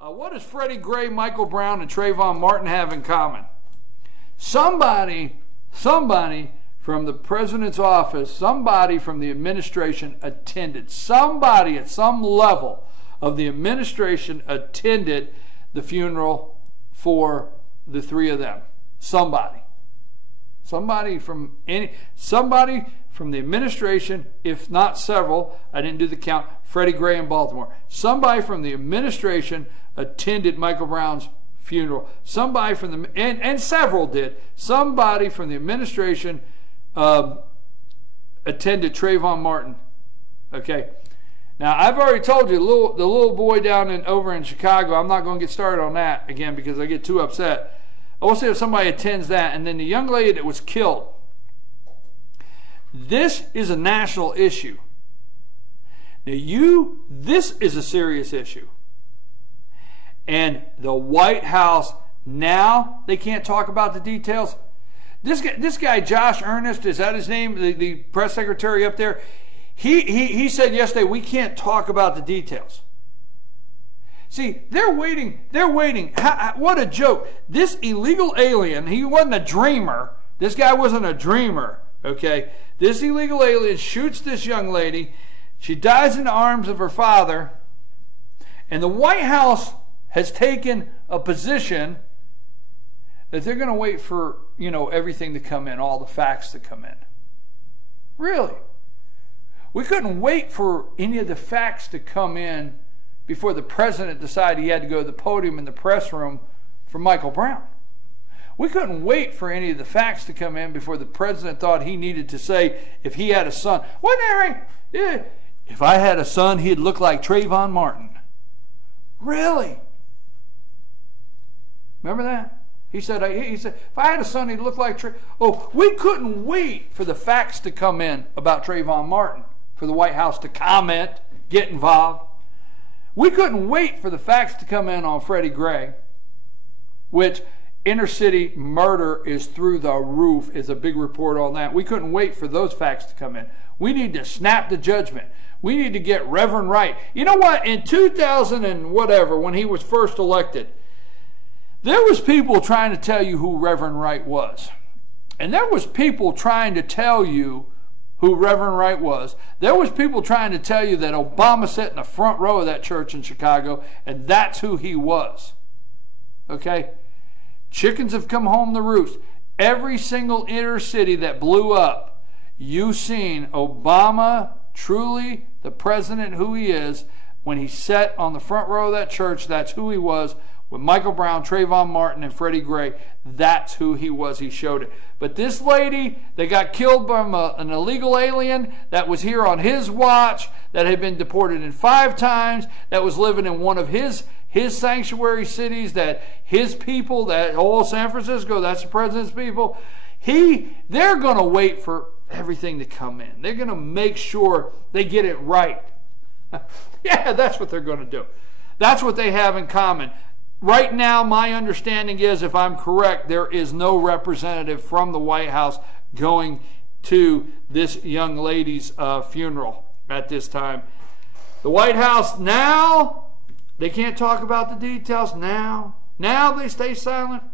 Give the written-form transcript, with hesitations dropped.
What does Freddie Gray, Michael Brown, and Trayvon Martin have in common? Somebody from the president's office, somebody from the administration attended. Somebody at some level of the administration attended the funeral for the three of them. Somebody from the administration, if not several, I didn't do the count, Freddie Gray in Baltimore. Somebody from the administration attended Michael Brown's funeral. Somebody from the, and several did. Somebody from the administration attended Trayvon Martin. Okay. Now, I've already told you, the little boy over in Chicago, I'm not going to get started on that again because I get too upset. I will say if somebody attends that. And then the young lady that was killed. This is a national issue. Now, this is a serious issue. And the White House, now they can't talk about the details. This guy, Josh Earnest, is that his name? The press secretary up there? He said yesterday, we can't talk about the details. See, they're waiting. What a joke. This illegal alien, he wasn't a dreamer. This guy wasn't a dreamer, okay? This illegal alien shoots this young lady. She dies in the arms of her father. And the White House has taken a position that they're going to wait for, everything to come in, all the facts to come in. Really? We couldn't wait for any of the facts to come in before the president decided he had to go to the podium in the press room for Michael Brown. We couldn't wait for any of the facts to come in before the president thought he needed to say if he had a son. Wasn't that right? Yeah. If I had a son, he'd look like Trayvon Martin. Really? Remember that? He said, if I had a son, he'd look like Trayvon. Oh, we couldn't wait for the facts to come in about Trayvon Martin, for the White House to comment, get involved. We couldn't wait for the facts to come in on Freddie Gray, which inner city murder is through the roof, is a big report on that. We couldn't wait for those facts to come in. We need to snap the judgment. We need to get Reverend Wright. You know what? In 2000 and whatever, when he was first elected, there was people trying to tell you who Reverend Wright was. And there was people trying to tell you who Reverend Wright was. There was people trying to tell you that Obama sat in the front row of that church in Chicago, and that's who he was. Okay? Chickens have come home to roost. Every single inner city that blew up, you've seen Obama, truly the president who he is, when he sat on the front row of that church, that's who he was. With Michael Brown, Trayvon Martin, and Freddie Gray, that's who he was. He showed it. But this lady that got killed by an illegal alien that was here on his watch, that had been deported in 5 times, that was living in one of his sanctuary cities, that his people, that whole San Francisco, that's the president's people, they're going to wait for everything to come in. They're going to make sure they get it right. Yeah, that's what they're going to do. That's what they have in common. Right now, my understanding is, if I'm correct, there is no representative from the White House going to this young lady's funeral at this time. The White House now, they can't talk about the details now. Now they stay silent.